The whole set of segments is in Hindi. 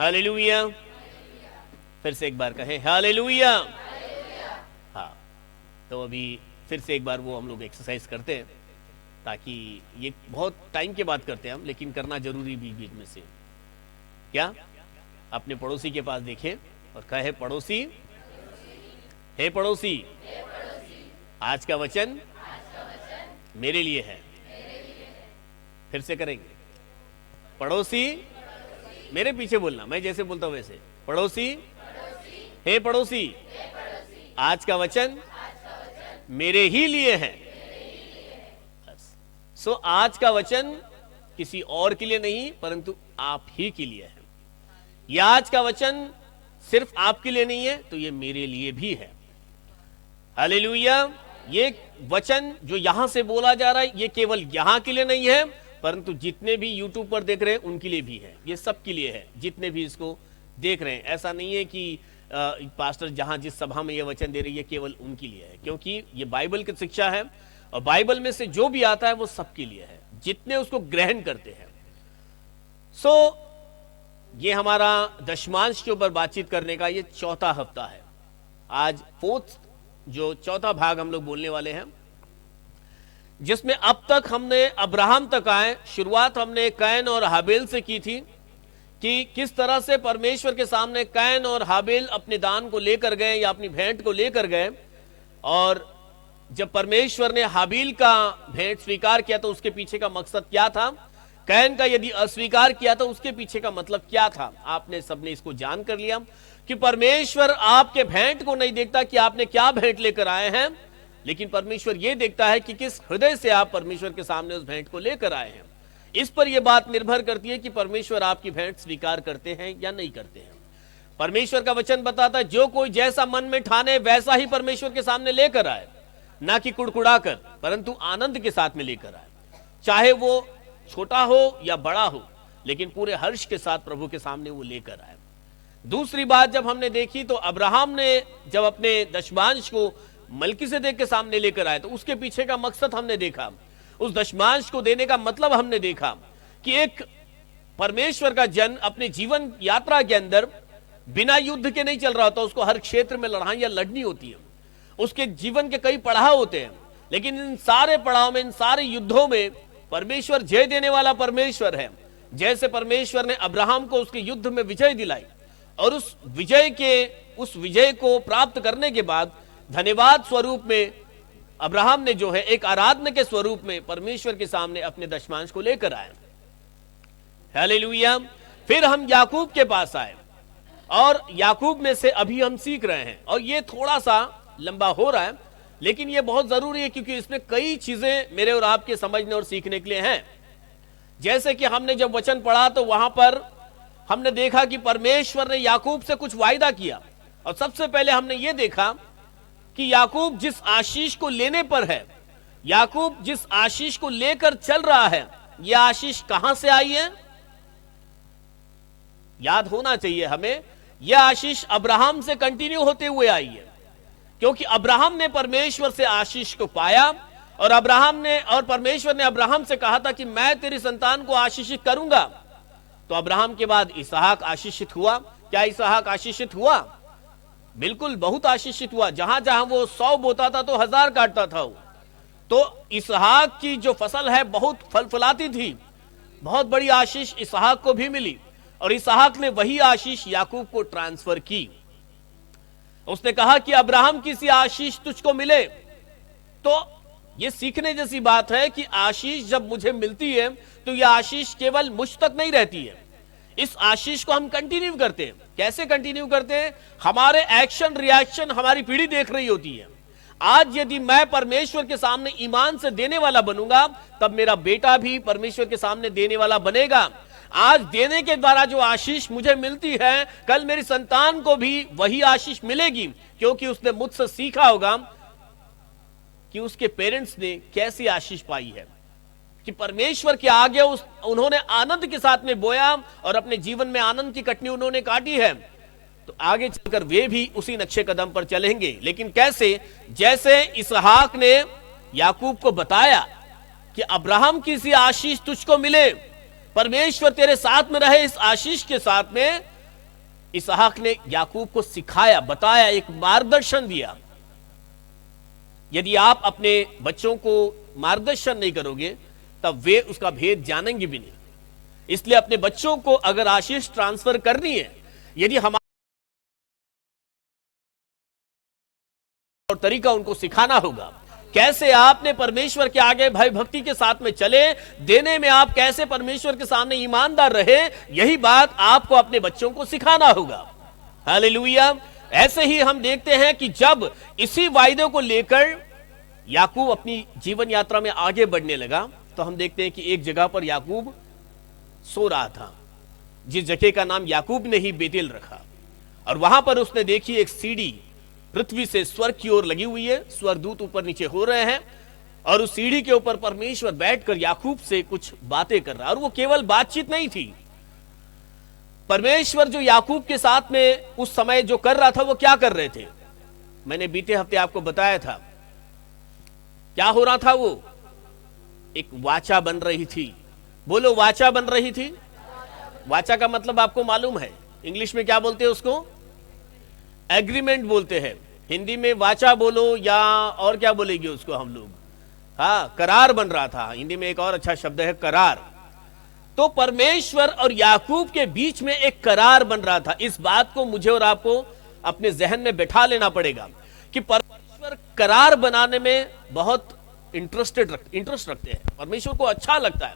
हालेलुया। फिर से एक बार कहें हालेलुया। हाँ, तो अभी फिर से एक बार वो हम लोग एक्सरसाइज करते हैं, ताकि ये बहुत टाइम के बाद करते हैं हम, लेकिन करना जरूरी भी बीच में से। क्या अपने पड़ोसी के पास देखें और कहे पड़ोसी, हे पड़ोसी, आज का वचन मेरे लिए है। फिर से करेंगे, पड़ोसी, मेरे पीछे बोलना, मैं जैसे बोलता हूं वैसे, पड़ोसी, हे पड़ोसी, आज का वचन मेरे ही लिए है। सो आज का वचन किसी और के लिए नहीं, परंतु आप ही के लिए है। यह आज का वचन सिर्फ आपके लिए नहीं है, तो ये मेरे लिए भी है। हालेलुया। ये वचन जो यहां से बोला जा रहा है, ये केवल यहां के लिए नहीं है, परंतु जितने भी यूट्यूब पर देख रहे हैं उनके लिए भी है। ये सबके लिए है, जितने भी इसको देख रहे हैं। ऐसा नहीं है कि पास्टर जहां जिस सभा में ये वचन दे रही है केवल उनके लिए है, क्योंकि ये बाइबल की शिक्षा है, और बाइबल में से जो भी आता है वो सबके लिए है, जितने उसको ग्रहण करते हैं। सो ये हमारा दशमांश के ऊपर बातचीत करने का ये चौथा हफ्ता है। आज फोर्थ, जो चौथा भाग हम लोग बोलने वाले हैं, जिसमें अब तक हमने अब्राहम तक आए। शुरुआत हमने कैन और हाबिल से की थी, कि किस तरह से परमेश्वर के सामने कैन और हाबिल अपने दान को लेकर गए या अपनी भेंट को लेकर गए, और जब परमेश्वर ने हाबिल का भेंट स्वीकार किया तो उसके पीछे का मकसद क्या था, कैन का यदि अस्वीकार किया तो उसके पीछे का मतलब क्या था। आपने सबने इसको जान कर लिया कि परमेश्वर आपके भेंट को नहीं देखता कि आपने क्या भेंट लेकर आए हैं, लेकिन परमेश्वर यह देखता है कि किस हृदय से आप परमेश्वर के सामने उस भेंट को लेकर आए हैं। इस पर यह बात निर्भर करती है कि परमेश्वर आपकी भेंट स्वीकार करते हैं या नहीं करते हैं। परमेश्वर का वचन बताता है, जो कोई जैसा मन में ठाने वैसा ही परमेश्वर के सामने लेकर आए, ना कि कुड़कुड़ा कर, परंतु आनंद के साथ में लेकर आए। चाहे वो छोटा हो या बड़ा हो, लेकिन पूरे हर्ष के साथ प्रभु के सामने वो लेकर आए। दूसरी बात जब हमने देखी, तो अब्राहम ने जब अपने दशमांश को मलकीसेदेक के सामने लेकर आए, तो उसके पीछे का मकसद हमने देखा। उस दशमांश को देने का मतलब हमने देखा कि एक परमेश्वर का जन अपने जीवन यात्रा के अंदर बिना युद्ध के नहीं चल रहा होता। उसको हर क्षेत्र में लड़ाइयां लड़नी होती है। उसके जीवन के कई पड़ाव होते हैं, लेकिन इन सारे पड़ाव में, इन सारे युद्धों में परमेश्वर जय देने वाला परमेश्वर है। जैसे परमेश्वर ने अब्राहम को उसके युद्ध में विजय दिलाई, और उस विजय को प्राप्त करने के बाद धन्यवाद स्वरूप में अब्राहम ने जो है एक आराधना के स्वरूप में परमेश्वर के सामने अपने दशमांश को लेकर आए। हालेलुया। फिर हम याकूब के पास आए, और याकूब में से अभी हम सीख रहे हैं, और ये थोड़ा सा लंबा हो रहा है, लेकिन ये बहुत जरूरी है, क्योंकि इसमें कई चीजें मेरे और आपके समझने और सीखने के लिए हैं। जैसे कि हमने जब वचन पढ़ा तो वहां पर हमने देखा कि परमेश्वर ने याकूब से कुछ वायदा किया, और सबसे पहले हमने ये देखा कि याकूब जिस आशीष को लेने पर है, याकूब जिस आशीष को लेकर चल रहा है, यह आशीष कहां से आई है? याद होना चाहिए हमें, यह आशीष अब्राहम से कंटिन्यू होते हुए आई है, क्योंकि अब्राहम ने परमेश्वर से आशीष को पाया, और परमेश्वर ने अब्राहम से कहा था कि मैं तेरी संतान को आशीषित करूंगा। तो अब्राहम के बाद इसहाक आशीषित हुआ। क्या इसहाक आशीषित हुआ? बिल्कुल, बहुत आशीषित हुआ। जहां जहां वो 100 बोता था तो 1000 काटता था। तो इसहाक की जो फसल है बहुत फलफलाती थी, बहुत बड़ी आशीष इसहाक को भी मिली, और इसहाक ने वही आशीष याकूब को ट्रांसफर की। उसने कहा कि अब्राहम की सी आशीष तुझको मिले। तो यह सीखने जैसी बात है कि आशीष जब मुझे मिलती है तो यह आशीष केवल मुझ तक नहीं रहती है, इस आशीष को हम कंटिन्यू करते हैं। कैसे कंटिन्यू करते हैं? हमारे एक्शन रिएक्शन हमारी पीढ़ी देख रही होती है। आज यदि मैं परमेश्वर के सामने ईमान से देने वाला बनूंगा, तब मेरा बेटा भी परमेश्वर के सामने देने वाला बनेगा। आज देने के द्वारा जो आशीष मुझे मिलती है, कल मेरी संतान को भी वही आशीष मिलेगी, क्योंकि उसने मुझसे सीखा होगा कि उसके पेरेंट्स ने कैसी आशीष पाई है, कि परमेश्वर के आगे उन्होंने आनंद के साथ में बोया, और अपने जीवन में आनंद की कटनी उन्होंने काटी है। तो आगे चलकर वे भी उसी नक्शे कदम पर चलेंगे। लेकिन कैसे? जैसे इसहाक ने याकूब को बताया कि अब्राहम की सी आशीष तुझको मिले, परमेश्वर तेरे साथ में रहे, इस आशीष के साथ में इसहाक ने याकूब को सिखाया, बताया, एक मार्गदर्शन दिया। यदि आप अपने बच्चों को मार्गदर्शन नहीं करोगे तब वे उसका भेद जानेंगे भी नहीं। इसलिए अपने बच्चों को अगर आशीष ट्रांसफर करनी है, यदि हमारा और तरीका उनको सिखाना होगा, कैसे आपने परमेश्वर के आगे भय भक्ति के साथ में चले, देने में आप कैसे परमेश्वर के सामने ईमानदार रहे, यही बात आपको अपने बच्चों को सिखाना होगा। हालेलुया। ऐसे ही हम देखते हैं कि जब इसी वायदे को लेकर याकूब अपनी जीवन यात्रा में आगे बढ़ने लगा, तो हम देखते हैं कि एक जगह पर याकूब सो रहा था, जिस जगह का नाम याकूब ने ही बेतेल रखा। और वहां पर उसने देखी एक सीढ़ी पृथ्वी से स्वर्ग की ओर लगी हुई है, स्वर्गदूत ऊपर नीचे हो रहे हैं, और उस सीढ़ी के ऊपर परमेश्वर बैठकर याकूब से कुछ बातें कर रहा है। और वो केवल बातचीत नहीं थी, परमेश्वर जो याकूब के साथ में उस समय जो कर रहा था, वो क्या कर रहे थे, मैंने बीते हफ्ते आपको बताया था। क्या हो रहा था? वो एक वाचा बन रही थी। बोलो, वाचा बन रही थी। वाचा का मतलब आपको मालूम है, इंग्लिश में क्या बोलते हैं उसको? एग्रीमेंट बोलते हैं। हिंदी में वाचा बोलो या और क्या बोलेंगे उसको हम लोग? हाँ, करार बन रहा था। हिंदी में एक और अच्छा शब्द है, करार। तो परमेश्वर और याकूब के बीच में एक करार बन रहा था। इस बात को मुझे और आपको अपने जहन में बैठा लेना पड़ेगा कि परमेश्वर करार बनाने में बहुत इंटरेस्ट रखते हैं। परमेश्वर को अच्छा लगता है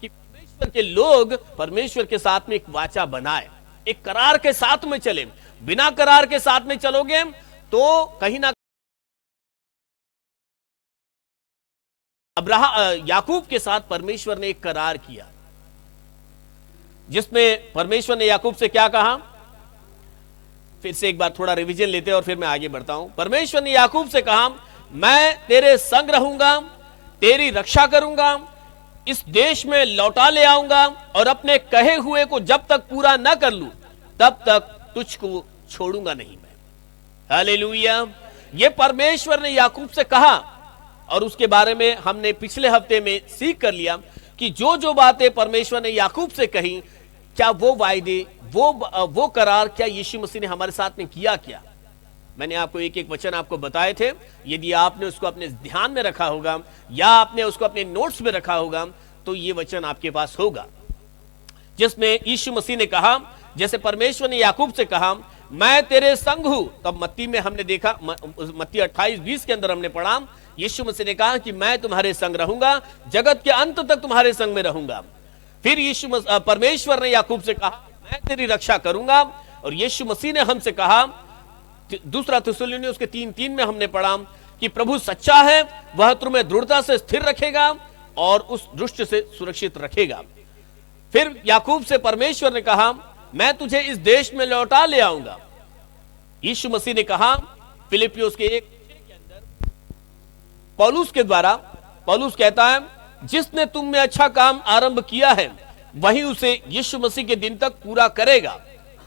कि परमेश्वर के लोग परमेश्वर के साथ में एक वाचा बनाए, एक करार के साथ में चले। बिना करार के साथ में चलोगे तो कहीं ना याकूब के साथ परमेश्वर ने एक करार किया, जिसमें परमेश्वर ने याकूब से क्या कहा? फिर से एक बार थोड़ा रिवीजन लेते हैं और फिर मैं आगे बढ़ता हूं। परमेश्वर ने याकूब से कहा, मैं तेरे संग रहूंगा, तेरी रक्षा करूंगा, इस देश में लौटा ले आऊंगा, और अपने कहे हुए को जब तक पूरा न कर लूं तब तक तुझको छोड़ूंगा नहीं मैं। हालेलुया। ये परमेश्वर ने याकूब से कहा, और उसके बारे में हमने पिछले हफ्ते में सीख कर लिया कि जो जो बातें परमेश्वर ने याकूब से कही, क्या वो वायदे, वो करार क्या यीशु मसीह ने हमारे साथ में किया? क्या मैंने आपको एक एक वचन आपको बताए थे। यदि आपने उसको अपने ध्यान में रखा होगा या आपने उसको अपने नोट्स में रखा होगा, तो ये वचन आपके पास होगा, जिसमें यीशु मसीह ने कहा, जैसे परमेश्वर ने याकूब से कहा, मैं तेरे संग हूं। तब मत्ती में हमने देखा, मत्ती 28:20 के अंदर हमने पढ़ा, यीशु मसीह ने कहा कि मैं तुम्हारे संग रहूंगा, जगत के अंत तक तुम्हारे संग में रहूंगा। फिर परमेश्वर ने याकूब से कहा, मैं तेरी रक्षा करूंगा। और यीशु मसीह ने हमसे कहा, दूसरा थिस्सलुनीय उसके 3:3 में हमने पढ़ा कि प्रभु सच्चा है, वह तुम्हें दृढ़ता से स्थिर रखेगा और उस दुष्ट से सुरक्षित रखेगा। फिर याकूब से परमेश्वर ने कहा, मैं तुझे इस देश में लौटा ले आऊंगा। यीशु मसीह ने कहा फिलिपियोस के 1:6 के अंदर पौलुस के द्वारा, पौलुस कहता है, जिसने तुम में अच्छा काम आरंभ किया है वही उसे यीशु मसीह के दिन तक पूरा करेगा।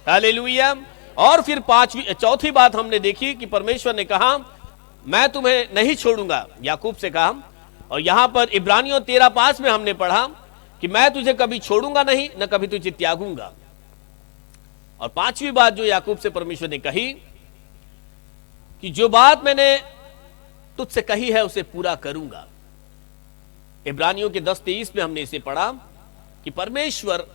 हालेलुया। और फिर चौथी बात हमने देखी कि परमेश्वर ने कहा, मैं तुम्हें नहीं छोड़ूंगा, याकूब से कहा। और यहां पर इब्रानियों 13:5 में हमने पढ़ा कि मैं तुझे कभी छोड़ूंगा नहीं, न कभी तुझे त्यागूंगा। और पांचवी बात जो याकूब से परमेश्वर ने कही कि जो बात मैंने तुझसे कही है उसे पूरा करूंगा। इब्रानियों के 10:23 में हमने इसे पढ़ा कि परमेश्वर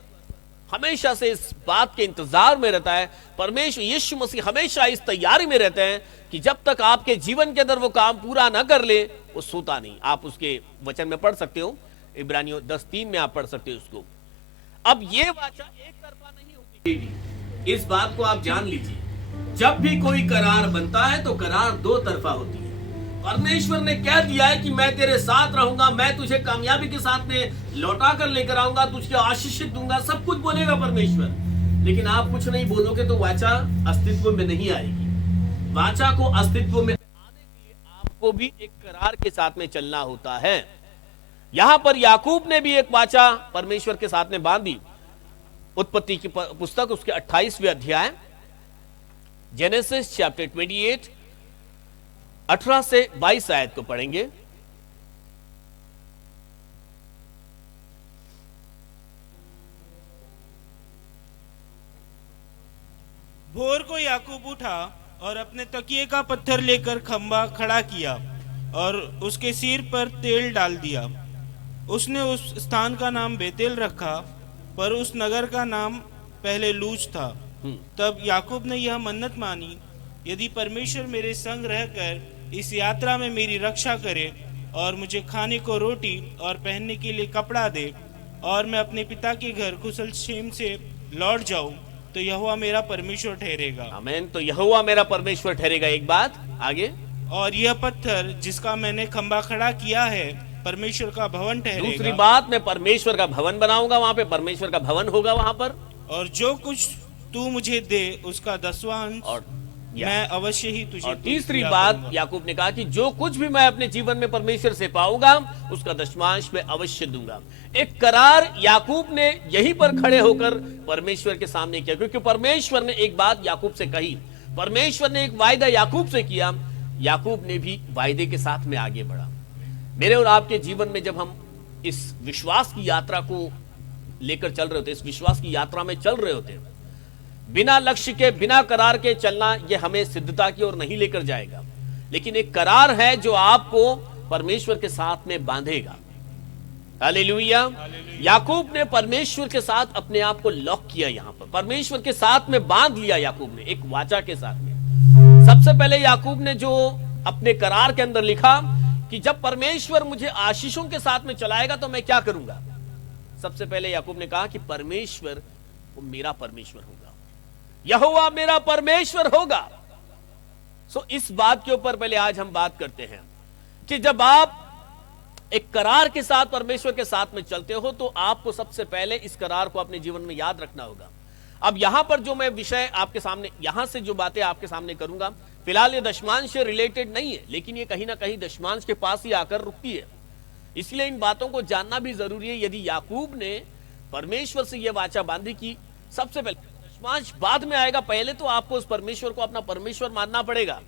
हमेशा से इस बात के इंतजार में रहता है, परमेश्वर यीशु मसीह हमेशा इस तैयारी में रहते हैं कि जब तक आपके जीवन के अंदर वो काम पूरा ना कर ले, वो सोता नहीं। आप उसके वचन में पढ़ सकते हो, इब्रानियों 10:3 में आप पढ़ सकते हो उसको। अब ये वाचा एक तरफा नहीं होती, इस बात को आप जान लीजिए। जब भी कोई करार बनता है तो करार दो तरफा होती है। परमेश्वर ने कह दिया है कि मैं तेरे साथ रहूंगा, मैं तुझे कामयाबी के साथ में लौटा कर लेकर आऊंगा, तुझे आशीषित दूंगा, सब कुछ बोलेगा परमेश्वर। लेकिन आप कुछ नहीं बोलोगे तो वाचा अस्तित्व में नहीं आएगी। वाचा को अस्तित्व में आने के लिए आपको भी एक करार के साथ में चलना होता है। यहां पर याकूब ने भी एक वाचा परमेश्वर के साथ में बांधी। उत्पत्ति की पुस्तक उसके 28वें अध्याय, जेनेसिस चैप्टर 28 18 से 22 आयत को पढ़ेंगे। भोर को याकूब उठा और अपने तकिए का पत्थर लेकर खंबा खड़ा किया और उसके सिर पर तेल डाल दिया। उसने उस स्थान का नाम बेतेल रखा, पर उस नगर का नाम पहले लूज था। तब याकूब ने यह मन्नत मानी, यदि परमेश्वर मेरे संग रहकर इस यात्रा में मेरी रक्षा करे और मुझे खाने को रोटी और पहनने के लिए कपड़ा दे और मैं अपने पिता के घर कुशल क्षेम से लौट जाऊं, तो यहोवा मेरा परमेश्वर ठहरेगा। आमीन। तो यहोवा मेरा परमेश्वर ठहरेगा। एक बात आगे, और यह पत्थर जिसका मैंने खंबा खड़ा किया है परमेश्वर का भवन ठहरेगा। दूसरी बात, मैं परमेश्वर का भवन बनाऊंगा, वहां पे परमेश्वर का भवन होगा वहां पर। और जो कुछ तू मुझे दे उसका 10वां अंश और मैं अवश्य ही तुझे और तीसरी दिया बात करूंगा। याकूब ने कहा कि जो कुछ भी मैं अपने जीवन में परमेश्वर से पाऊंगा उसका दशमांश मैं अवश्य दूंगा। एक करार याकूब ने यहीं पर खड़े होकर परमेश्वर के सामने किया, क्योंकि परमेश्वर ने एक बात याकूब से कही, परमेश्वर ने एक वायदा याकूब से किया, याकूब ने भी वायदे के साथ में आगे बढ़ा। मेरे और आपके जीवन में जब हम इस विश्वास की यात्रा को लेकर चल रहे होते, इस विश्वास की यात्रा में चल रहे होते, बिना लक्ष्य के बिना करार के चलना यह हमें सिद्धता की ओर नहीं लेकर जाएगा, लेकिन एक करार है जो आपको परमेश्वर के साथ में बांधेगा। हालेलुया। याकूब ने परमेश्वर के साथ अपने आप को लॉक किया, यहां पर परमेश्वर के साथ में बांध लिया याकूब ने एक वाचा के साथ में। सबसे पहले याकूब ने जो अपने करार के अंदर लिखा कि जब परमेश्वर मुझे आशीषों के साथ में चलाएगा तो मैं क्या करूंगा। सबसे पहले याकूब ने कहा कि परमेश्वर वो मेरा परमेश्वर होगा, यहोवा मेरा परमेश्वर होगा। सो इस बात के ऊपर पहले आज हम बात करते हैं कि जब आप एक करार के साथ परमेश्वर के साथ में चलते हो तो आपको सबसे पहले इस करार को अपने जीवन में याद रखना होगा। अब यहां पर जो मैं विषय आपके सामने, यहां से जो बातें आपके सामने करूंगा, फिलहाल ये दशमांश से रिलेटेड नहीं है, लेकिन ये कहीं ना कहीं दशमांश के पास ही आकर रुकती है, इसलिए इन बातों को जानना भी जरूरी है। यदि याकूब ने परमेश्वर से यह वाचा बांधी कि सबसे पहले दशमांश बाद में आएगा, पहले तो आपको उस परमेश्वर को अपना परमेश्वर मानना पड़ेगा।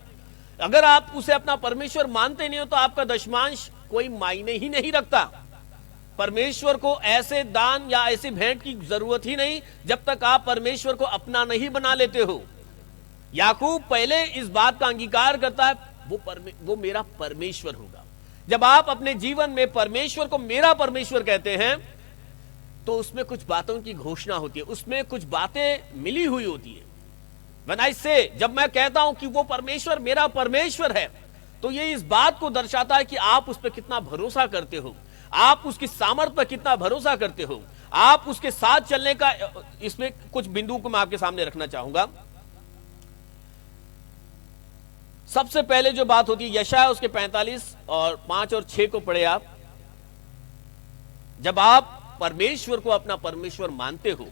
अगर आप उसे अपना परमेश्वर मानते नहीं हो तो आपका दशमांश कोई मायने ही नहीं रखता। परमेश्वर को ऐसे दान या ऐसी भेंट की जरूरत ही नहीं जब तक आप परमेश्वर को अपना नहीं बना लेते हो। याकूब पहले इस बात का अंगीकार करता है, वो मेरा परमेश्वर होगा। जब आप अपने जीवन में परमेश्वर को मेरा परमेश्वर कहते हैं तो उसमें कुछ बातों की घोषणा होती है, उसमें कुछ बातें मिली हुई होती है। When I say, जब मैं कहता हूं कि वो परमेश्वर मेरा परमेश्वर है, तो ये इस बात को दर्शाता है कि आप उस पर कितना भरोसा करते हो, आप उसकी सामर्थ्य पर कितना भरोसा करते हो, आप उसके साथ चलने का। इसमें कुछ बिंदु को मैं आपके सामने रखना चाहूंगा। सबसे पहले जो बात होती है यशायाह उसके 45 और 5 और 6 को पढ़े आप। जब आप परमेश्वर को अपना परमेश्वर मानते हो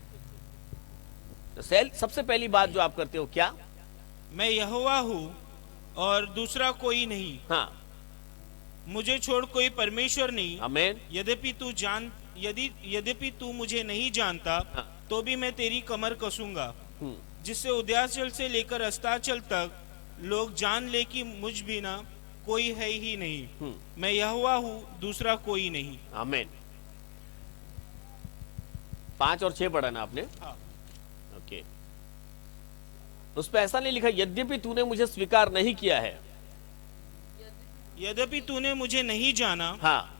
तो सबसे पहली बात जो आप करते हो क्या, मैं यहोवा हूँ और दूसरा कोई नहीं, हाँ, मुझे छोड़ कोई परमेश्वर नहीं। आमीन। यद्यपि तू मुझे नहीं जानता, हाँ। तो भी मैं तेरी कमर कसूंगा, जिससे उदयाचल से लेकर अस्ताचल तक लोग जान ले कि मुझ बिना कोई है ही नहीं। मैं यहोवा हूँ, दूसरा कोई नहीं। आमीन। 5 और 6 पढ़ा ना आपने? हाँ। ओके। उस पर ऐसा नहीं लिखा यद्यपि तूने मुझे स्वीकार नहीं किया है, यद्यपि तूने मुझे नहीं जाना, हाँ,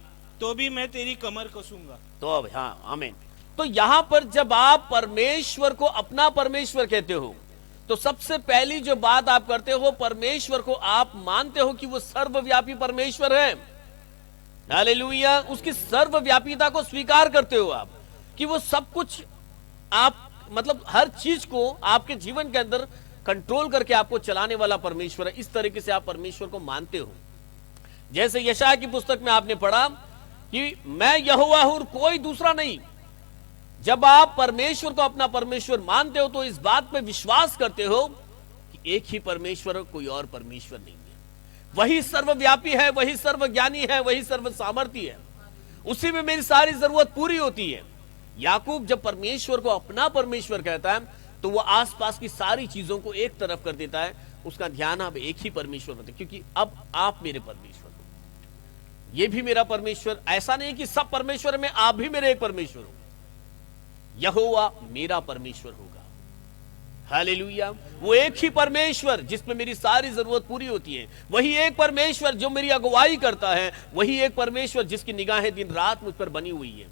तो भी मैं तेरी कमर कसूंगा। तो अब हाँ, आमीन। तो यहां पर जब आप परमेश्वर को अपना परमेश्वर कहते हो तो सबसे पहली जो बात आप करते हो, परमेश्वर को आप मानते हो कि वो सर्वव्यापी परमेश्वर है। हालेलुया। उसकी सर्वव्यापीता को स्वीकार करते हो आप कि वो सब कुछ, आप मतलब हर चीज को आपके जीवन के अंदर कंट्रोल करके आपको चलाने वाला परमेश्वर है। इस तरीके से आप परमेश्वर को मानते हो। जैसे यशायाह की पुस्तक में आपने पढ़ा कि मैं यहोवा हूं और कोई दूसरा नहीं। जब आप परमेश्वर को अपना परमेश्वर मानते हो तो इस बात पे विश्वास करते हो कि एक ही परमेश्वर है, कोई और परमेश्वर नहीं है। वही सर्वव्यापी है, वही सर्वज्ञानी है, वही सर्व सामर्थी है, उसी में मेरी सारी जरूरत पूरी होती है। याकूब जब परमेश्वर को अपना परमेश्वर कहता है तो वह आसपास की सारी चीजों को एक तरफ कर देता है, उसका ध्यान अब एक ही परमेश्वर होता है, क्योंकि अब आप मेरे परमेश्वर हो, ये भी मेरा परमेश्वर। ऐसा नहीं कि सब परमेश्वर में आप भी मेरे एक परमेश्वर हो। यहोवा मेरा परमेश्वर होगा। हालेलुया। वो एक ही परमेश्वर जिसमें मेरी सारी जरूरत पूरी होती है, वही एक परमेश्वर जो मेरी अगुवाई करता है, वही एक परमेश्वर जिसकी निगाहें दिन रात मुझ पर बनी हुई है।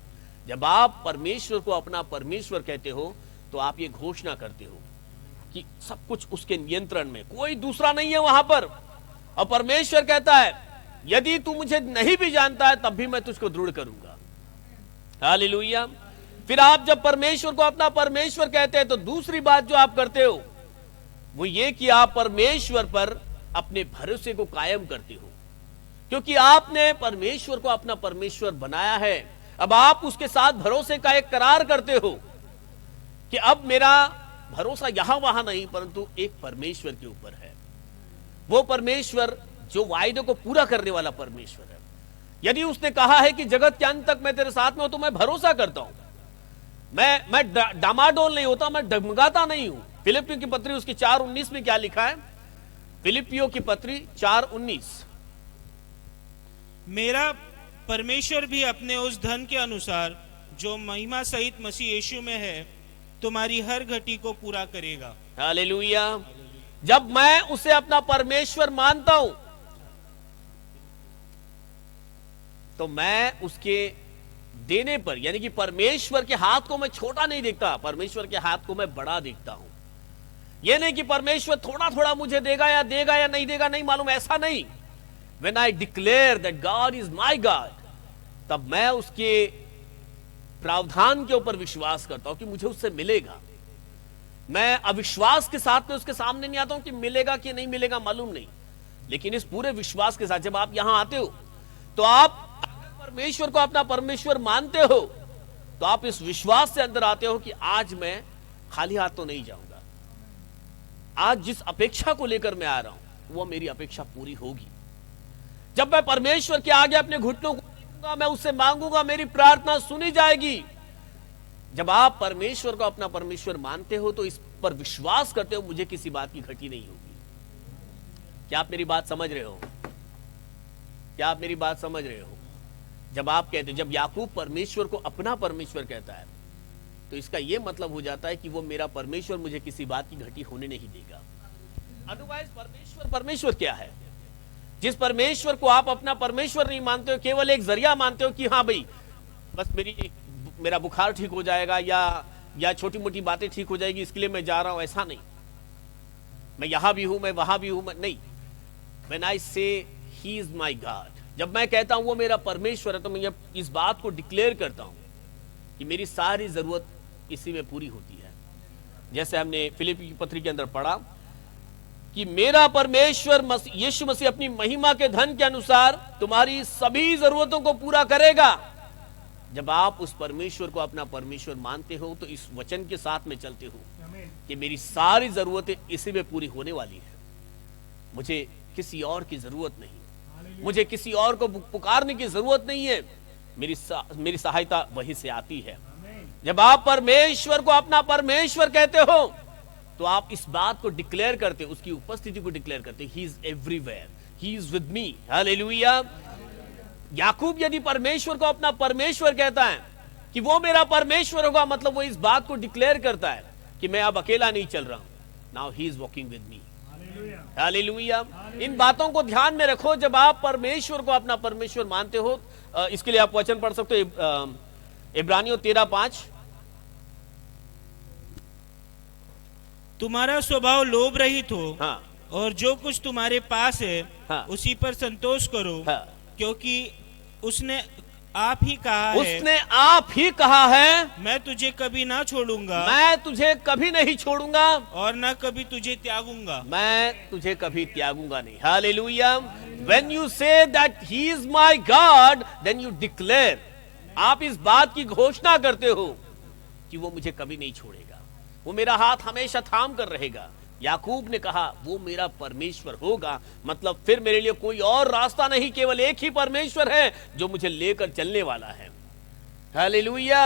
जब आप परमेश्वर को अपना परमेश्वर कहते हो तो आप ये घोषणा करते हो कि सब कुछ उसके नियंत्रण में, कोई दूसरा नहीं है वहां पर। और परमेश्वर कहता है यदि तू मुझे नहीं भी जानता है तब भी मैं तुझको दृढ़ करूंगा। हालेलुया। फिर आप जब परमेश्वर को अपना परमेश्वर कहते हैं तो दूसरी बात जो आप करते हो वो ये कि आप परमेश्वर पर अपने भरोसे को कायम करते हो, क्योंकि आपने परमेश्वर को अपना परमेश्वर बनाया है। अब आप उसके साथ भरोसे का एक करार करते हो कि अब मेरा भरोसा यहां वहां नहीं परंतु एक परमेश्वर के ऊपर है, वो परमेश्वर जो वायदे को पूरा करने वाला परमेश्वर है। यदि उसने कहा है कि जगत के अंत तक मैं तेरे साथ में हूं तो मैं भरोसा करता हूं, मैं डामाडोल नहीं होता, मैं डगमगाता नहीं हूं। फिलिपियों की पत्री उसकी 4:19 में क्या लिखा है? फिलिपियों की पत्री 4:19, मेरा परमेश्वर भी अपने उस धन के अनुसार जो महिमा सहित मसीह यीशु में है तुम्हारी हर घटी को पूरा करेगा। हालेलुया। जब मैं उसे अपना परमेश्वर मानता हूं तो मैं उसके देने पर, यानी कि परमेश्वर के हाथ को मैं छोटा नहीं देखता, परमेश्वर के हाथ को मैं बड़ा देखता हूं। यह नहीं कि परमेश्वर थोड़ा थोड़ा मुझे देगा या नहीं देगा नहीं मालूम, ऐसा नहीं। When I declare that God is my God, तब मैं उसके प्रावधान के ऊपर विश्वास करता हूं कि मुझे उससे मिलेगा। मैं अविश्वास के साथ में उसके सामने नहीं आता हूं कि मिलेगा कि नहीं मिलेगा मालूम नहीं, लेकिन इस पूरे विश्वास के साथ जब आप यहां आते हो तो आप परमेश्वर को अपना परमेश्वर मानते हो तो आप इस विश्वास से अंदर आते हो कि आज मैं खाली हाथ तो नहीं जाऊंगा, आज जिस अपेक्षा को लेकर मैं आ रहा हूं वो मेरी अपेक्षा पूरी होगी। जब मैं परमेश्वर के आगे अपने घुटनों को टेकूंगा, मैं उससे मांगूंगा, मेरी प्रार्थना सुनी जाएगी। जब आप परमेश्वर को अपना परमेश्वर मानते हो तो इस पर विश्वास करते हो मुझे किसी बात की घटी नहीं होगी। क्या आप मेरी बात समझ रहे हो? क्या आप मेरी बात समझ रहे हो? जब आप कहते, जब याकूब परमेश्वर को अपना परमेश्वर कहता है तो इसका यह मतलब हो जाता है कि वो मेरा परमेश्वर मुझे किसी बात की घटी होने नहीं देगा। अदरवाइज परमेश्वर क्या है? जिस परमेश्वर को आप अपना परमेश्वर नहीं मानते हो, केवल एक जरिया मानते हो कि हाँ भाई बस मेरा बुखार ठीक हो जाएगा या छोटी मोटी बातें ठीक हो जाएगी इसके लिए मैं जा रहा हूं, ऐसा नहीं। मैं यहां भी हूं, मैं वहां भी हूं, मैं नहीं। When I say he is my God, जब मैं कहता हूं वो मेरा परमेश्वर है तो मैं इस बात को डिक्लेयर करता हूं कि मेरी सारी जरूरत इसी में पूरी होती है। जैसे हमने फिलिपी की पत्री के अंदर पढ़ा कि मेरा परमेश्वर यीशु मसीह अपनी महिमा के धन के अनुसार तुम्हारी सभी जरूरतों को पूरा करेगा। जब आप उस परमेश्वर को अपना परमेश्वर मानते हो तो इस वचन के साथ में चलते हो कि मेरी सारी जरूरतें इसी में पूरी होने वाली है, मुझे किसी और की जरूरत नहीं, मुझे किसी और को पुकारने की जरूरत नहीं है, मेरी सहायता वहीं से आती है। जब आप परमेश्वर को अपना परमेश्वर कहते हो तो आप इस बात को डिक्लेयर करते, उसकी उपस्थिति को डिक्लेयर करते, he is everywhere, he is with me. Hallelujah. याकूब यदि परमेश्वर को अपना परमेश्वर कहता है कि वो मेरा परमेश्वर होगा, मतलब वो इस बात को डिक्लेयर करता है कि मैं अब अकेला नहीं चल रहा हूं, now he is walking with me. Hallelujah. इन बातों को ध्यान में रखो जब आप परमेश्वर को अपना परमेश्वर मानते हो। इसके लिए आप वचन पढ़ सकते हो, इब्रानियों 13:5। तुम्हारा स्वभाव लोभ रहित हो, हाँ। और जो कुछ तुम्हारे पास है हाँ। उसी पर संतोष करो, हाँ। क्योंकि उसने आप ही कहा है मैं तुझे कभी ना छोड़ूंगा, मैं तुझे कभी नहीं छोड़ूंगा और न कभी तुझे त्यागूंगा, मैं तुझे कभी त्यागूंगा नहीं। Hallelujah. When you say that he is my God, then you declare, आप इस बात की घोषणा करते हो कि वो मुझे कभी नहीं छोड़ेगा, वो मेरा हाथ हमेशा थाम कर रहेगा। याकूब ने कहा वो मेरा परमेश्वर होगा, मतलब फिर मेरे लिए कोई और रास्ता नहीं, केवल एक ही परमेश्वर है जो मुझे लेकर चलने वाला है। हालेलुया।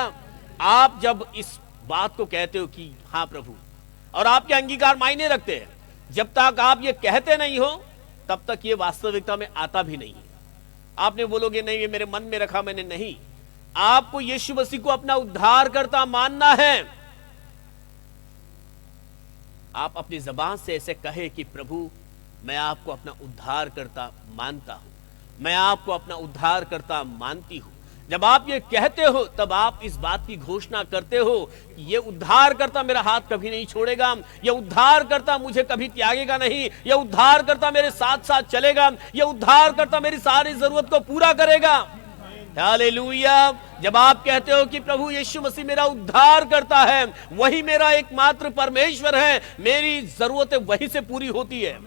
आप जब इस बात को कहते हो कि हाँ प्रभु, और आपके अंगीकार मायने रखते हैं, जब तक आप ये कहते नहीं हो तब तक ये वास्तविकता में आता भी नहीं है। आपने बोलोगे नहीं ये मेरे मन में रखा मैंने, नहीं, आपको यीशु मसीह को अपना उद्धारकर्ता मानना है। आप अपनी जबान से ऐसे कहे कि प्रभु मैं आपको अपना उद्धार करता मानता हूं, मैं आपको अपना उद्धार करता मानती हूं। जब आप ये कहते हो तब आप इस बात की घोषणा करते हो कि ये उद्धार करता मेरा हाथ कभी नहीं छोड़ेगा, ये उद्धार करता मुझे कभी त्यागेगा नहीं, ये उद्धार करता मेरे साथ साथ चलेगा, ये उद्धार करता मेरी सारी जरूरत को पूरा करेगा। हालेलुया। जब आप कहते हो कि प्रभु यीशु मसीह मेरा उद्धार करता है, वही मेरा एकमात्र परमेश्वर है, मेरी जरूरतें वही से पूरी होती है,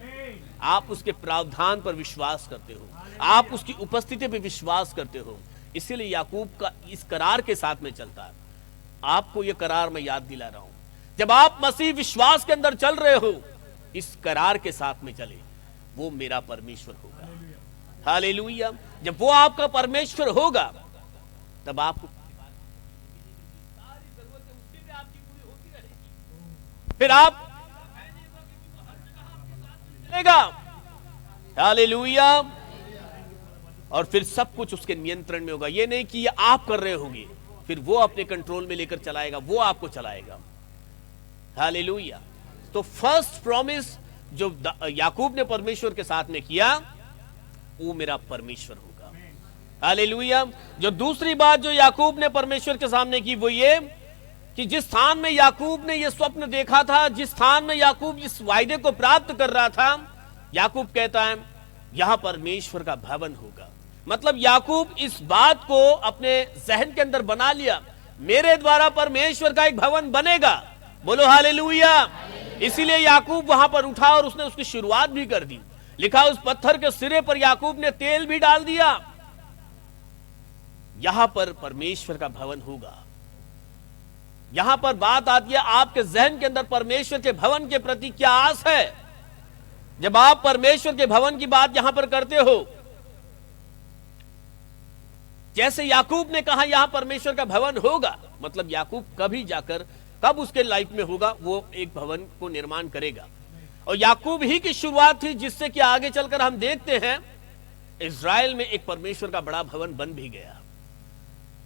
आप उसके प्रावधान पर विश्वास करते हो, आप उसकी उपस्थिति पर विश्वास करते हो। इसीलिए याकूब का इस करार के साथ में चलता है। आपको यह करार मैं याद दिला रहा हूं, जब आप मसीह विश्वास के अंदर चल रहे हो, इस करार के साथ में चले, वो मेरा परमेश्वर होगा। हालेलुया। जब वो आपका परमेश्वर होगा तब आपको फिर आप चलेगा। हालेलुया। और फिर सब कुछ उसके नियंत्रण में होगा। ये नहीं कि ये आप कर रहे होंगे, फिर वो अपने कंट्रोल में लेकर चलाएगा, वो आपको चलाएगा। हालेलुया। तो फर्स्ट प्रॉमिस जो याकूब ने परमेश्वर के साथ में किया, वो मेरा परमेश्वर होगा। हालेलुया। जो दूसरी बात जो याकूब ने परमेश्वर के सामने की, वो ये कि जिस स्थान में याकूब ने यह स्वप्न देखा था, जिस स्थान में याकूब इस वायदे को प्राप्त कर रहा था, याकूब कहता है यहां परमेश्वर का भवन होगा। मतलब याकूब इस बात को अपने जहन के अंदर बना लिया, मेरे द्वारा परमेश्वर का एक भवन बनेगा। बोलो हालेलुया। इसीलिए याकूब वहां पर उठा और उसने उसकी शुरुआत भी कर दी। लिखा उस पत्थर के सिरे पर याकूब ने तेल भी डाल दिया। यहां पर परमेश्वर का भवन होगा। यहां पर बात आती है आपके जहन के अंदर परमेश्वर के भवन के प्रति क्या आस है। जब आप परमेश्वर के भवन की बात यहां पर करते हो, जैसे याकूब ने कहा यहां परमेश्वर का भवन होगा, मतलब याकूब कभी जाकर कब उसके लाइफ में होगा, वो एक भवन को निर्माण करेगा। और याकूब ही की शुरुआत थी, जिससे कि आगे चलकर हम देखते हैं इज़राइल में एक परमेश्वर का बड़ा भवन बन भी गया।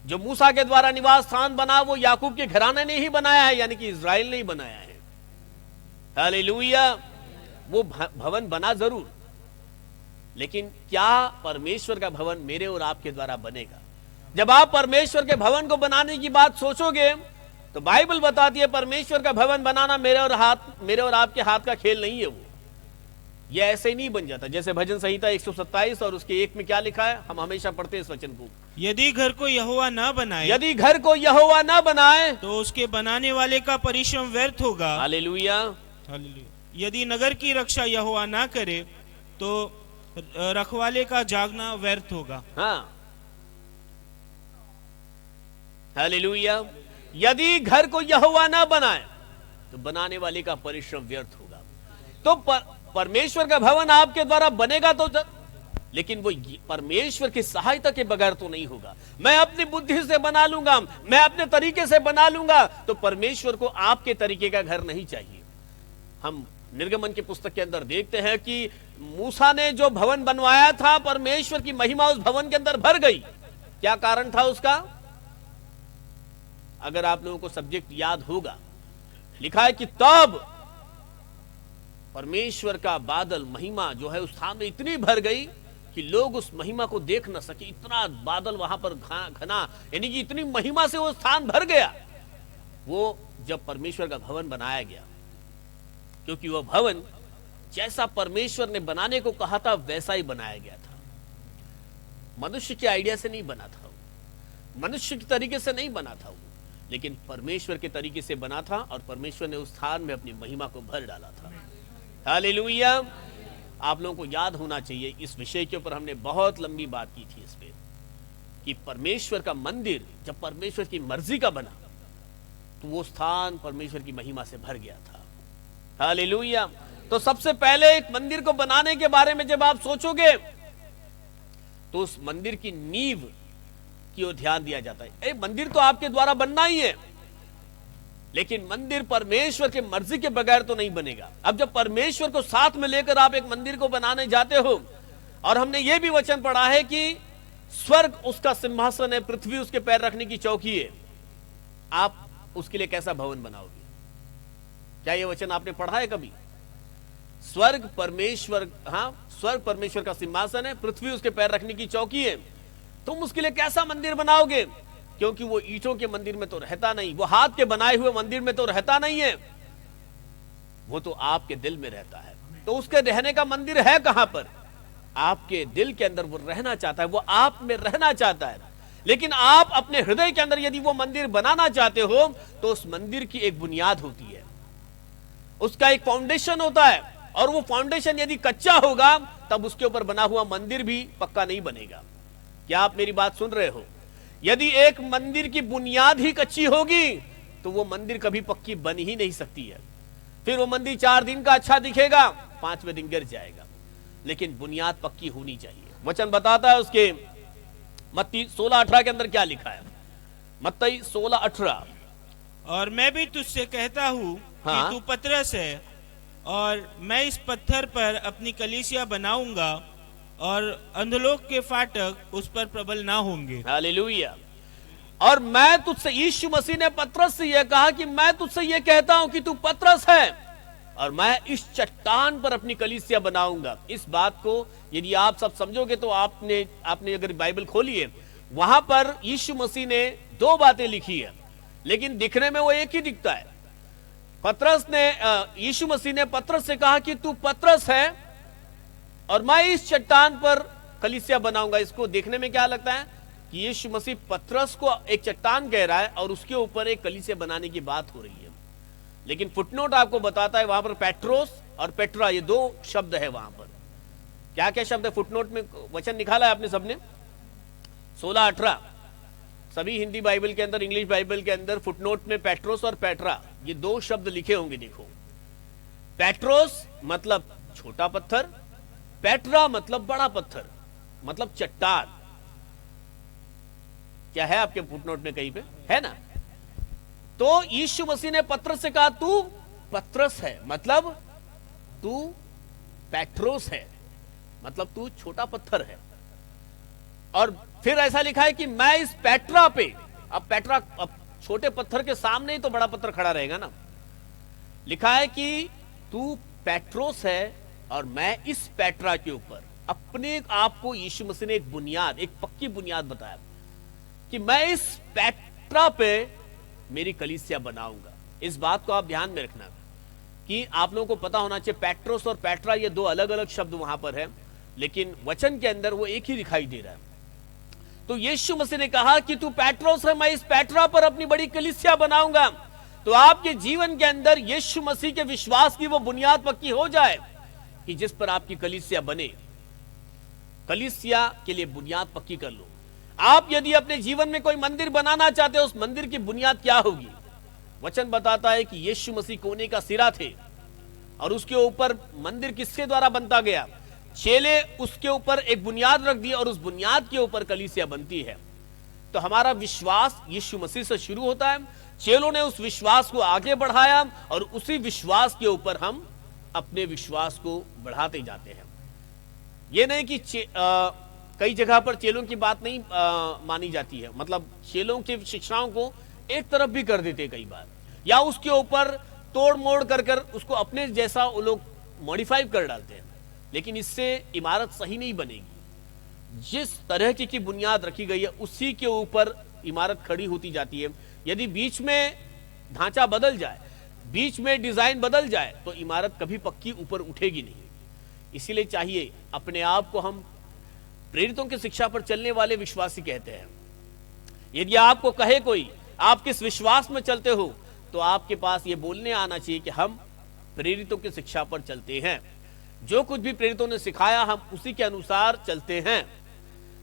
जो मूसा के द्वारा निवास स्थान बना, वो याकूब के घराने ने ही बनाया है, यानी कि इज़राइल ने ही बनाया है। हालेलुया। वो भवन बना जरूर, लेकिन क्या परमेश्वर का भवन मेरे और आपके द्वारा बनेगा? जब आप परमेश्वर के भवन को बनाने की बात सोचोगे, तो बाइबल बताती है परमेश्वर का भवन बनाना मेरे और आपके हाथ का खेल नहीं है। वो ये ऐसे ही नहीं बन जाता। जैसे भजन संहिता 127 और उसके 1 में क्या लिखा है, हम हमेशा पढ़ते हैं इस वचन को, यदि घर को यहोवा न बनाए, यदि घर को यहोवा न बनाए, तो उसके बनाने वाले का परिश्रम व्यर्थ होगा। हालेलुया। हालेलुया। यदि नगर की रक्षा यहोवा ना करे, तो रखवाले का जागना व्यर्थ होगा। हाँ, हालेलुया। यदि घर को यहोवा ना बनाए, तो बनाने वाले का परिश्रम व्यर्थ होगा। तो परमेश्वर का भवन आपके द्वारा बनेगा तो लेकिन वो परमेश्वर की सहायता के बगैर तो नहीं होगा। मैं अपनी बुद्धि से बना लूंगा, मैं अपने तरीके से बना लूंगा, तो परमेश्वर को आपके तरीके का घर नहीं चाहिए। हम निर्गमन की पुस्तक के अंदर देखते हैं कि मूसा ने जो भवन बनवाया था, परमेश्वर की महिमा उस भवन के अंदर भर गई। क्या कारण था उसका? अगर आप लोगों को सब्जेक्ट याद होगा, लिखा है कि तब परमेश्वर का बादल महिमा जो है उस स्थान में इतनी भर गई कि लोग उस महिमा को देख न सके। इतना बादल वहां पर घना, यानी कि इतनी महिमा से वो स्थान भर गया। वो जब परमेश्वर का भवन बनाया गया, क्योंकि वह भवन जैसा परमेश्वर ने बनाने को कहा था वैसा ही बनाया गया था। मनुष्य के आइडिया से नहीं बना था, मनुष्य के तरीके से नहीं बना था वो, लेकिन परमेश्वर के तरीके से बना था। और परमेश्वर ने उस स्थान में अपनी महिमा को भर डाला था। हालेलुया। आप लोगों को याद होना चाहिए, इस विषय के ऊपर हमने बहुत लंबी बात की थी इस पे, कि परमेश्वर का मंदिर जब परमेश्वर की मर्जी का बना, तो वो स्थान परमेश्वर की महिमा से भर गया था। हालेलुया। तो सबसे पहले एक मंदिर को बनाने के बारे में जब आप सोचोगे, तो उस मंदिर की नींव की ओर ध्यान दिया जाता है। मंदिर तो आपके द्वारा बनना ही है, लेकिन मंदिर परमेश्वर की मर्जी के बगैर तो नहीं बनेगा। अब जब परमेश्वर को साथ में लेकर आप एक मंदिर को बनाने जाते हो, और हमने यह भी वचन पढ़ा है कि स्वर्ग उसका सिंहासन है, पृथ्वी उसके पैर रखने की चौकी है, आप उसके लिए कैसा भवन बनाओगे? क्या ये वचन आपने पढ़ा है कभी? स्वर्ग परमेश्वर, हाँ, स्वर्ग परमेश्वर का सिंहासन है, पृथ्वी उसके पैर रखने की चौकी है। तुम उसके लिए कैसा मंदिर बनाओगे? क्योंकि वो ईंटों के मंदिर में तो रहता नहीं, वो हाथ के बनाए हुए मंदिर में तो रहता नहीं है, वो तो आपके दिल में रहता है। तो उसके रहने का मंदिर है कहां पर? आपके दिल के अंदर वो रहना चाहता है, वो आप में रहना चाहता है। लेकिन आप अपने हृदय के अंदर यदि वो मंदिर बनाना चाहते हो तो उस मंदिर की एक बुनियाद होती है, उसका एक फाउंडेशन होता है, और वो फाउंडेशन यदि कच्चा होगा तब उसके ऊपर बना हुआ मंदिर भी पक्का नहीं बनेगा। क्या आप मेरी बात सुन रहे हो? यदि एक मंदिर की बुनियाद ही कच्ची होगी तो वो मंदिर कभी पक्की बन ही नहीं सकती है। फिर वो मंदिर 4 दिन का अच्छा दिखेगा, 5वें दिन गिर जाएगा। लेकिन बुनियाद पक्की होनी चाहिए। वचन बताता है उसके मत्ती 16:18 के अंदर क्या लिखा है? मत्ती 16:18, और मैं भी तुझसे कहता हूँ हाँ। कि तू पतरस है, और मैं इस पत्थर पर अपनी कलीसिया बनाऊंगा, और अंधलोक के फाटक उस पर प्रबल ना होंगे। हालेलुया। और मैं तुझसे, यीशु मसीह ने पतरस से यह कहा कि मैं तुझसे यह कहता हूं कि तू पतरस है और मैं इस चट्टान पर अपनी कलीसिया बनाऊंगा। इस बात को यदि आप सब समझोगे तो आपने अगर बाइबल खोली है, वहां पर यीशु मसीह ने 2 बातें लिखी है, लेकिन दिखने में वो एक ही दिखता है। पतरस ने, यीशु मसीह ने पतरस से कहा कि तू पतरस है और मैं इस चट्टान पर कलीसिया बनाऊंगा। इसको देखने में क्या लगता है कि यीशु मसीह पतरस को एक चट्टान कह रहा है और उसके ऊपर एक कलीसिया बनाने की बात हो रही है। लेकिन फुटनोट आपको बताता है वहां पर पेट्रोस और पेट्रा, ये 2 शब्द है वहां पर। क्या क्या शब्द है फुटनोट में? वचन निकाला है आपने सबने, 16:18। सभी हिंदी बाइबल के अंदर, इंग्लिश बाइबल के अंदर फुटनोट में पेट्रोस और पेट्रा, ये 2 शब्द लिखे होंगे। देखो, पेट्रोस मतलब छोटा पत्थर, पेट्रा मतलब बड़ा पत्थर, मतलब चट्टान। क्या है आपके फुटनोट में कहीं पे? है ना? तो यीशु मसीह ने पतरस से कहा तू पतरस है, मतलब तू पेट्रोस है, मतलब तू छोटा पत्थर है। और फिर ऐसा लिखा है कि मैं इस पेट्रा पे, अब पेट्रा, अब छोटे पत्थर के सामने ही तो बड़ा पत्थर खड़ा रहेगा ना। लिखा है कि तू पेट्रोस है और मैं इस पेट्रा के ऊपर, अपने आप को यीशु मसीह ने एक बुनियाद, एक पक्की बुनियाद बताया कि मैं इस पेट्रा पे मेरी कलीसिया बनाऊंगा। इस बात को आप ध्यान में रखना कि आप लोगों को पता होना चाहिए, पेट्रोस और पेट्रा ये 2 अलग अलग शब्द वहां पर है, लेकिन वचन के अंदर वो एक ही दिखाई दे रहा है। तो यीशु मसीह ने कहा कि तू पेट्रोस है, मैं इस पेट्रा पर अपनी बड़ी कलीसिया बनाऊंगा। तो आपके जीवन के अंदर यीशु मसीह के विश्वास की वो बुनियाद पक्की हो जाए कि जिस पर आपकी कलीसिया बने। कलीसिया के लिए बुनियाद पक्की कर लो। आप यदि अपने जीवन में कोई मंदिर बनाना चाहते हो, उस मंदिर की बुनियाद क्या होगी? वचन बताता है कि यीशु मसीह कोने का सिरा थे और उसके ऊपर मंदिर किसके द्वारा बनता गया? चेले उसके ऊपर एक बुनियाद रख दी और उस बुनियाद के ऊपर कलीसिया बनती है। तो हमारा विश्वास यीशु मसीह से शुरू होता है। चेलों ने उस विश्वास को आगे बढ़ाया और उसी विश्वास के ऊपर हम अपने विश्वास को बढ़ाते जाते हैं। यह नहीं कि कई जगह पर चेलों की बात नहीं मानी जाती है, मतलब चेलों की शिक्षाओं को एक तरफ भी कर देते कई बार, या उसके ऊपर तोड़ मोड़ कर उसको अपने जैसा वो लोग मॉडिफाई कर डालते हैं। लेकिन इससे इमारत सही नहीं बनेगी। जिस तरह की बुनियाद रखी गई है उसी के ऊपर इमारत खड़ी होती जाती है। यदि बीच में ढांचा बदल जाए, बीच में डिजाइन बदल जाए, तो इमारत कभी पक्की ऊपर उठेगी नहीं। इसीलिए चाहिए अपने आप को हम प्रेरितों की शिक्षा पर चलने वाले विश्वासी कहते हैं। यदि आपको कहे कोई आप किस विश्वास में चलते हो, तो आपके पास ये बोलने आना चाहिए कि हम प्रेरितों की शिक्षा पर चलते हैं। जो कुछ भी प्रेरितों ने सिखाया हम उसी के अनुसार चलते हैं।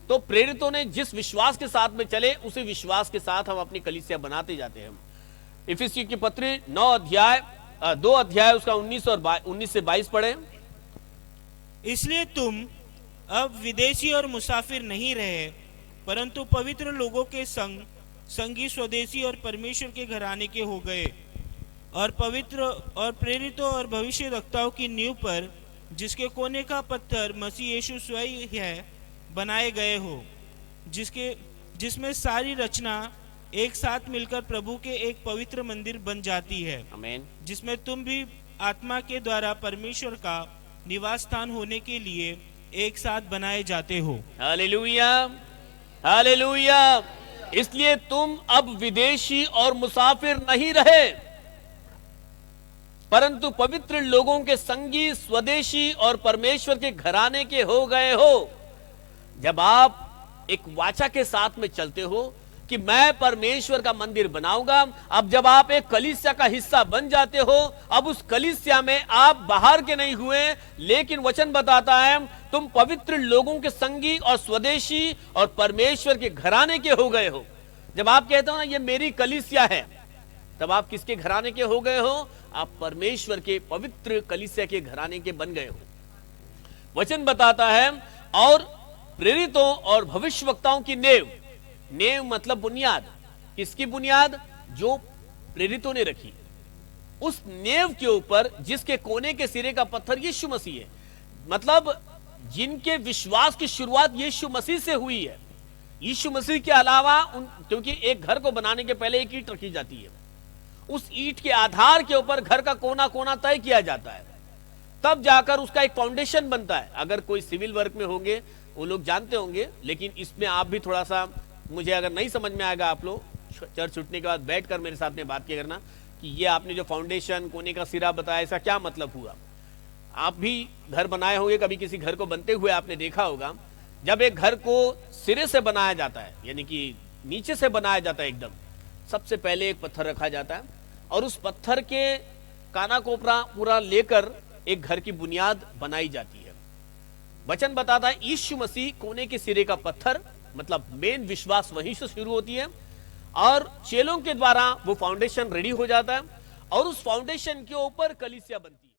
तो प्रेरितों ने जिस विश्वास के साथ में चले, उसी विश्वास के साथ हम अपनी कलीसिया बनाते जाते हैं। इफिसियों की पत्री 2 अध्याय उसका 19 से 22 पढ़े। इसलिए तुम अब विदेशी और मुसाफिर नहीं रहे, परंतु पवित्र लोगों के संग संगी, स्वदेशी और परमेश्वर के घराने के हो गए, और पवित्र और प्रेरितों और भविष्यवक्ताओं की नींव पर, जिसके कोने का पत्थर मसीह यीशु स्वयं है, बनाए गए हो, जिसमें सारी रचना एक साथ मिलकर प्रभु के एक पवित्र मंदिर बन जाती है, आमीन। जिसमें तुम भी आत्मा के द्वारा परमेश्वर का निवास स्थान होने के लिए एक साथ बनाए जाते हो। Hallelujah, hallelujah. इसलिए तुम अब विदेशी और मुसाफिर नहीं रहे, परंतु पवित्र लोगों के संगी, स्वदेशी और परमेश्वर के घराने के हो गए हो। जब आप एक वाचा के साथ में चलते हो कि मैं परमेश्वर का मंदिर बनाऊंगा, अब जब आप एक कलीसिया का हिस्सा बन जाते हो, अब उस कलीसिया में आप बाहर के नहीं हुए, लेकिन वचन बताता है तुम पवित्र लोगों के संगी और स्वदेशी और परमेश्वर के घराने के हो गए हो। जब आप कहते हो ना ये मेरी कलीसिया है, तब आप किसके घराने के हो गए हो? आप परमेश्वर के पवित्र कलीसिया के घराने के बन गए हो। वचन बताता है और प्रेरितों और भविष्यवक्ताओं की नेव, नेव मतलब बुनियाद, किसकी बुनियाद? जो प्रेरितों ने रखी, उस नेव के ऊपर जिसके कोने के सिरे का पत्थर यीशु मसीह है। मतलब जिनके विश्वास की शुरुआत यीशु मसीह से हुई है। यीशु मसीह के अलावा क्योंकि एक घर को बनाने के पहले एक ईंट रखी जाती है, उस ईंट के आधार के ऊपर घर का कोना कोना तय किया जाता है, तब जाकर उसका एक फाउंडेशन बनता है। अगर कोई सिविल वर्क में होंगे वो लोग जानते होंगे, लेकिन इसमें आप भी थोड़ा सा, मुझे अगर नहीं समझ में आएगा, आप लोग चर्च छूटने के बाद बैठकर मेरे साथ में बात किया करना कि ये आपने जो फाउंडेशन कोने का सिरा बताया, इसका क्या मतलब हुआ। आप भी घर बनाए होंगे, कभी किसी घर को बनते हुए आपने देखा होगा। जब एक घर को सिरे से बनाया जाता है, यानी कि नीचे से बनाया जाता है एकदम, सबसे पहले एक पत्थर रखा जाता है और उस पत्थर के काना कोपरा पूरा लेकर एक घर की बुनियाद बनाई जाती है। वचन बताता है यीशु मसीह कोने के सिरे का पत्थर, मतलब मेन विश्वास वहीं से शुरू होती है और चेलों के द्वारा वो फाउंडेशन रेडी हो जाता है और उस फाउंडेशन के ऊपर कलीसिया बनती है।